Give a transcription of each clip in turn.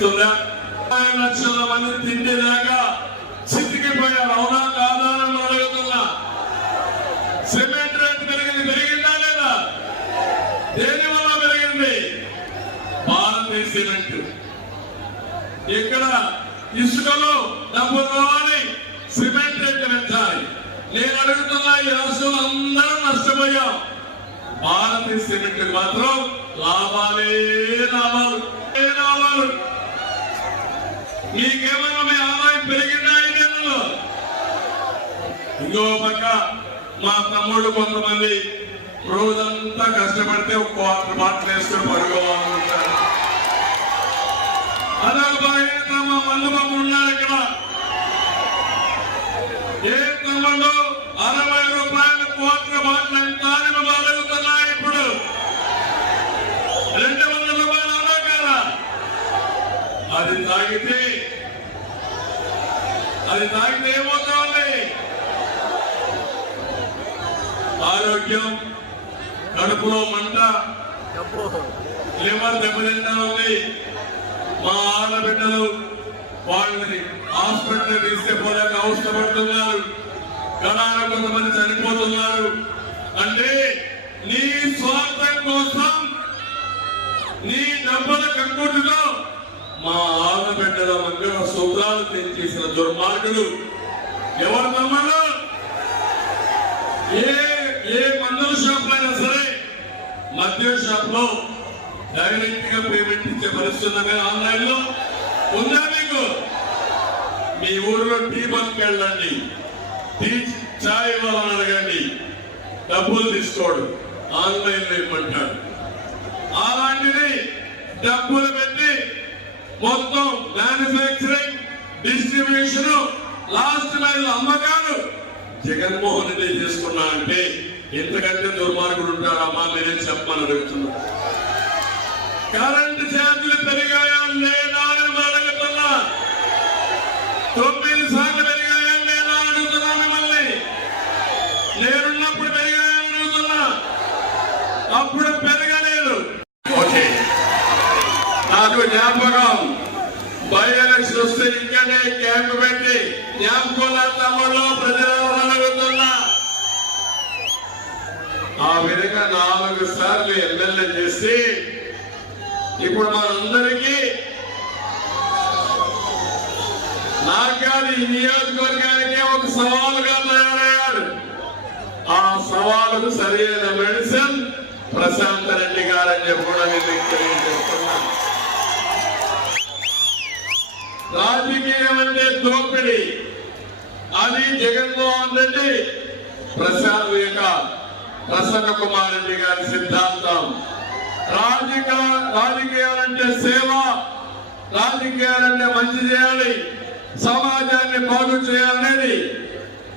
దొరికే పరిస్థితి లక్షల మంది తిండి లేక చితికిపోయారు. అవునా కాదా అని అడుగుతున్నా. సిమెంట్ రేట్ పెరిగింది. పెరిగిందా లేదా? దేని వల్ల పెరిగింది? భారతీయ సిమెంట్. ఇక్కడ ఇసుకలో డబ్బు రావాలి. సిమెంట్ రేట్ పెంచాలి. నేను అడుగుతున్నా ఈ రాష్ట్రం అందరం నష్టపోయాం. భారతీయ సిమెంట్ మాత్రం లాభాలే లాభాలు. ఏ లాభాలు? మీకేమైనా మీ ఆదాయం పెరిగిందా ఈ నెలలో? ఇంకో పక్క మా తమ్ముడు కొంతమంది రోజంతా కష్టపడితే ఒక వాటర్ బాటిల్ వేసుకుని పడుకోవాలనుకుంటారు అదే బాధ్యత మా మందు బాబు ఉన్నారు ఇక్కడ. ఏ తమ్ముడు అరవై రూపాయల వాటర్ బాటిల్ ఎంత అని మేము ఇప్పుడు. రెండు వందల రూపాయలు అన్నా కదా? అది తాగితే అది తాగితే ఏమవుతుంది? ఆరోగ్యం కడుపులో మంట లివర్ దెబ్బతింటా ఉంది. మా ఆడబిడ్డలు వాళ్ళని హాస్పిటల్ తీసుకుపోలేక అవసరపడుతున్నారు గడాల కొంతమంది చనిపోతున్నారు. అంటే నీ స్వార్థం కోసం నీ డబ్బుల కంకుడులో మా ఆడబిడ్డల మధ్య సూత్రాలు తెంచేసిన దుర్మార్గుడు ఎవరు నమ్మడు ఏ ఏ మందుల షాప్ అయినా సరే మద్యం షాప్లో డైరెక్ట్గా పేమెంట్ ఇచ్చే పరిస్థితి ఉందా ఆన్లైన్లో ఉందా మీకు? మీ ఊర్లో టీ బంక్ వెళ్ళండి. టీ చాయ్ ఇవ్వాలని అడగండి. డబ్బులు తీసుకోడు. ఆన్లైన్లో ఇవ్వమంటాడు అలాంటిది డబ్బులు పెట్టి మొత్తం మ్యానుఫ్యాక్చరింగ్ డిస్ట్రిబ్యూషన్ లాస్ట్ మైల్ అమ్మకాలు. జగన్మోహన్ రెడ్డి చేసుకున్నా అంటే ఎంతకంటే దుర్మార్గుడు ఉంటారమ్మా మీరేం చెప్పమని అడుగుతున్నా కరెంట్ ఛార్జీలు పెరిగాయా లేదా అని అడుగుతున్నా తొమ్మిది సార్లు పెరిగాయా లేదా అడుగుతున్నా మిమ్మల్ని. నేనున్నప్పుడు పెరిగాయా అడుగుతున్నా. అప్పుడు జ్ఞాపకం. బై ఎలక్షన్ వస్తే ఇక్కడే క్యాంపు పెట్టి జ్ఞాపకం తమ్ముళ్ళు ప్రజలు ఆ విధంగా నాలుగు సార్లు ఎమ్మెల్యే చేసి ఇప్పుడు మనందరికీ నాకు ఈ నియోజకవర్గానికి ఒక సవాలుగా తయారయ్యారు. ఆ సవాలుకు సరైన మెడిసిన్ ప్రశాంత్ రెడ్డి గారని చెప్పి తెలియజేస్తున్నాను దోపిడి. అది జగన్మోహన్ రెడ్డి ప్రశాంత్ యొక్క ప్రసన్న కుమార్ రెడ్డి గారి సిద్ధాంతం. రాజకీయ రాజకీయాలంటే సేవ రాజకీయాలంటే మంచి చేయాలి సమాజాన్ని బాగు చేయాలనేది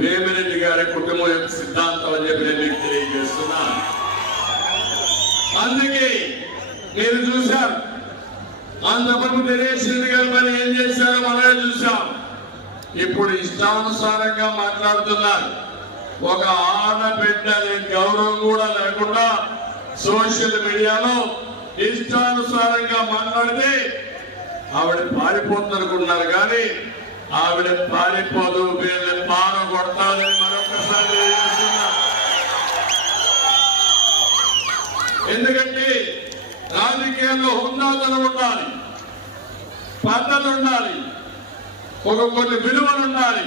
వేమిరెడ్డి గారి కుటుంబం యొక్క సిద్ధాంతం అని చెప్పి నేను మీకు అందుకే మీరు చూశారు. ఆంధ్రప్రభు తెలియజేసింది గారు మరి ఏం చేశారో మనమే చూశాం. ఇప్పుడు ఇష్టానుసారంగా మాట్లాడుతున్నారు. ఒక ఆడబిడ్డ అనే గౌరవం కూడా లేకుండా సోషల్ మీడియాలో ఇష్టానుసారంగా మాట్లాడితే ఆవిడ పారిపోతుంది అనుకున్నారు కానీ ఆవిడ పారిపోదు వీళ్ళని పాన కొడతాదని మరొకసారి ఎందుకంటే రాజకీయాల్లో హుందాతనం ఉండాలి పద్ధతి ఉండాలి. ఒక కొన్ని విలువలు ఉండాలి.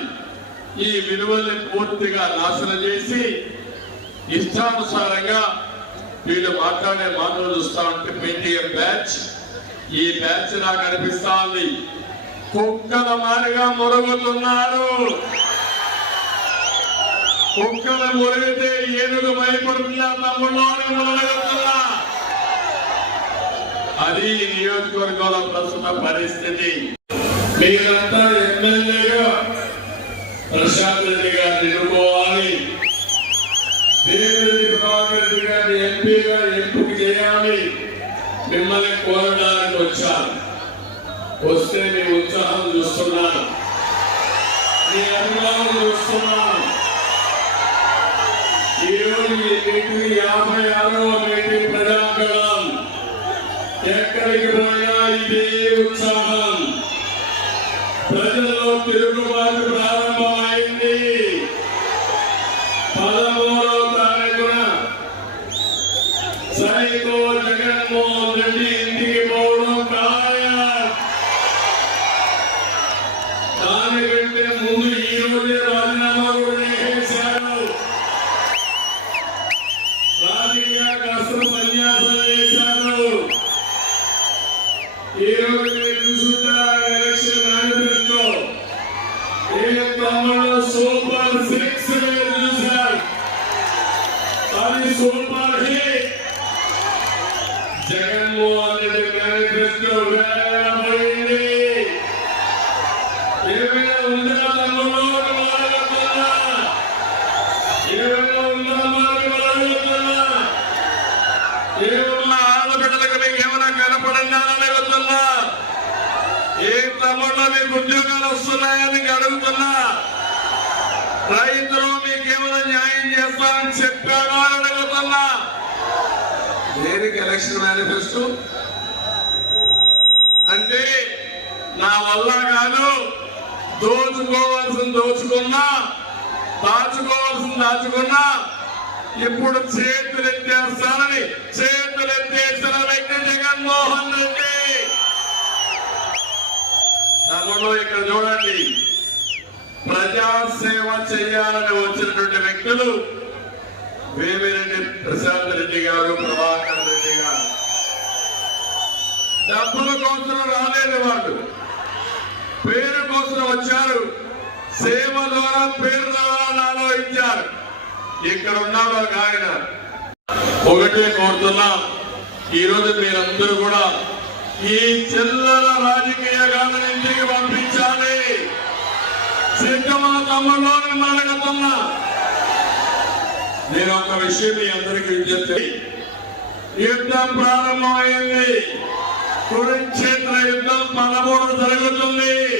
ఈ విలువల్ని పూర్తిగా నాశనం చేసి ఇష్టానుసారంగా వీళ్ళు మాట్లాడే మాటలు చూస్తా ఉంటే పేటీఎం బ్యాచ్ ఈ బ్యాచ్ నాకు అనిపిస్తా ఉంది. కుక్కల మారిగా మొరుగుతున్నారు కుక్కల మురిగితే ఏనుగు భయపడుతున్నా అది నియోజకవర్గంలో ప్రస్తుత పరిస్థితి. लेकिन अब तक एमएलए का प्रसाद रेड्डी గారి నిలుపువాలి దేవిరెడ్డి ప్రభాకర్ రెడ్డి గారి ఎంపీగా ఎంపిక చేయాలి మిమ్మల్ని కోరడానికి వచ్చాను వస్తే మీ ఉత్సాహం చూస్తున్నాను మీ అభిమానం చూస్తున్నాను ఈరోజు ఈ మీటింగ్ యాభై ఆరవ మీటింగ్ ప్రజాగణం ఎక్కడికి పోయినా ఇది to everyone. ఉన్న ఆడబిడ్డలకు మీకు ఏమైనా కనపడిందని అడుగుతున్నా? ఏ క్రమంలో మీకు ఉద్యోగాలు వస్తున్నాయని అడుగుతున్నా? రైతులు మీకు ఏమైనా న్యాయం చేస్తామని చెప్పాడో అని అడుగుతున్నా? దేనికి ఎలక్షన్ మేనిఫెస్టో? అంటే నా వల్ల కాదు దోచుకోవాల్సింది దోచుకున్నా దాచుకోవాల్సింది దాచుకున్నా ఇప్పుడు చేతులు ఎత్తేస్తానని చేతులు ఎత్తేసిన వ్యక్తి జగన్మోహన్ రెడ్డి. తమలో ఇక్కడ చూడండి. ప్రజాసేవ చేయాలని వచ్చినటువంటి వ్యక్తులు వేమిరెడ్డి ప్రశాంత్ రెడ్డి గారు ప్రభాకర్ రెడ్డి గారు. డబ్బుల కోసం రాలేదు వాళ్ళు. పేరు కోసం వచ్చారు. సేవ ద్వారా పేరు రావాలని ఇచ్చారు ఇక్కడ ఉన్నాడు ఆయన ఒకటే కోరుతున్నాం ఈ రోజు మీరందరూ కూడా ఈ చిల్లర రాజకీయ గాథ ఇంటికి పంపించాలి. సిద్ధమా తమ్ముళ్ళు మిమ్మల్ని నేను ఒక విషయం మీ అందరికీ విజ్ఞప్తి. యుద్ధం ప్రారంభమైంది. కురుక్షేత్ర యుద్ధం పదమూడు జరుగుతుంది.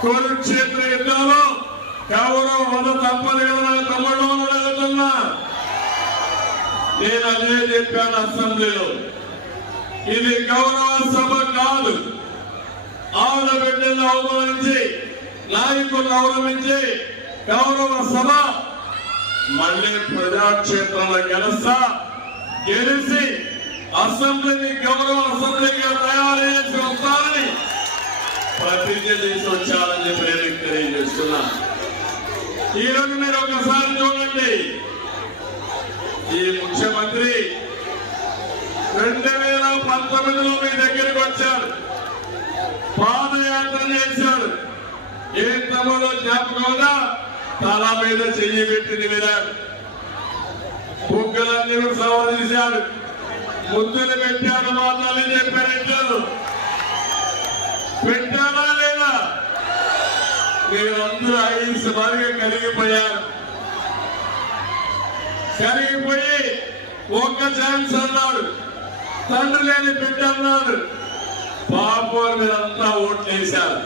కురుక్షేత్ర యుద్ధంలో ఎవరో వంద తప్పదు కదా తమ్ముడు అడుగుతున్నా. నేను అదే చెప్పాను అసెంబ్లీలో. ఇది గౌరవ సభ కాదు. ఆడబిడ్డలను అవమానించి నాయకులను అవలమించి గౌరవ సభ మళ్ళీ ప్రజాక్షేత్రంలో గెలుస్తా గెలిచి అసెంబ్లీని గౌరవ అసెంబ్లీగా తయారు చేసి వస్తారని ప్రతిజ్ఞ చేసి వచ్చారని చెప్పి నేను తెలియజేస్తున్నా. ఈ రోజు మీరు ఒకసారి చూడండి. ఈ ముఖ్యమంత్రి రెండు వేల పంతొమ్మిదిలో మీ దగ్గరికి వచ్చారు. పాదయాత్ర చేశారు. ఏం తమలో జ్ఞాపకంగా తల మీద చెయ్యి పెట్టి వెళ్ళాడు బుగ్గలన్నీ కూడా సవరించాడు ముద్దులు పెట్టాడు మా తల్లి చెప్పారు పెట్టారా లేదు? మీరందరూ ఐదు బాగా కలిగిపోయారు. కరిగిపోయి ఒక్క ఛాన్స్ అన్నాడు. తండ్రి లేని బిడ్డ అన్నాడు. పాపం మీరంతా ఓట్లేశారు.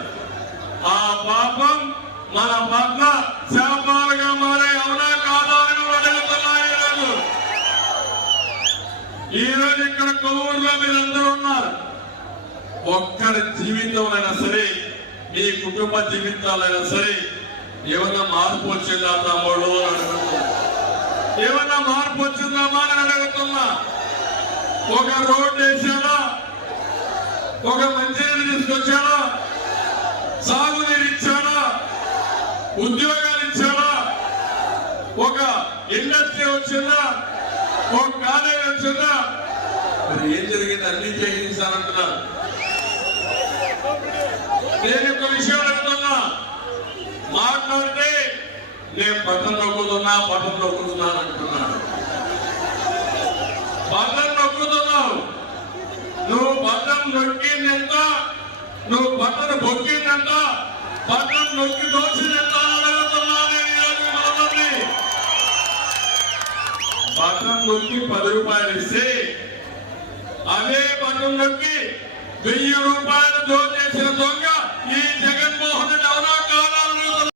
ఆ పాపం మన పట్ల శాపాలుగా మారే అవునా కాదా అని వదులుతున్నాయి ఈరోజు ఇక్కడ కొవ్వూరులో మీరందరూ ఉన్నారు. ఒక్కరి అయినా సరే మీ కుటుంబ జీవితాలైనా సరే ఏమన్నా మార్పు వచ్చిందా తమ్ముడు అడుగుతున్నా. ఏమన్నా మార్పు వచ్చిందామా అని అడుగుతున్నా. ఒక రోడ్డు వేసాడా ఒక మంచినీళ్ళు తీసుకొచ్చాడా సాగునీరు ఇచ్చాడా ఉద్యోగాలు ఇచ్చాడా ఒక ఇండస్ట్రీ వచ్చిందా? ఒక కాలేజీ వచ్చిందా? మరి ఏం జరిగింది? అన్ని చేయించాలంటున్నారు. నేను ఒక విషయం అడుగుతున్నా. మాట్లాడితే నేను బటన్ నొక్కుతున్నా బటన్ నొక్కుతున్నాను అంటున్నాను బటన్ నొక్కుతున్నావు. నువ్వు బటన్ నొక్కిందెంత? నువ్వు బటన్ బొక్కిందంట బటన్ నొక్కి దోచిందెంత అని నొక్కి పది రూపాయలు ఇస్తే అదే బటన్ నొక్కి వెయ్యి రూపాయలు దోచేసిన దొంగ ఈ జగన్మోహన్ రెడ్డి అవునా?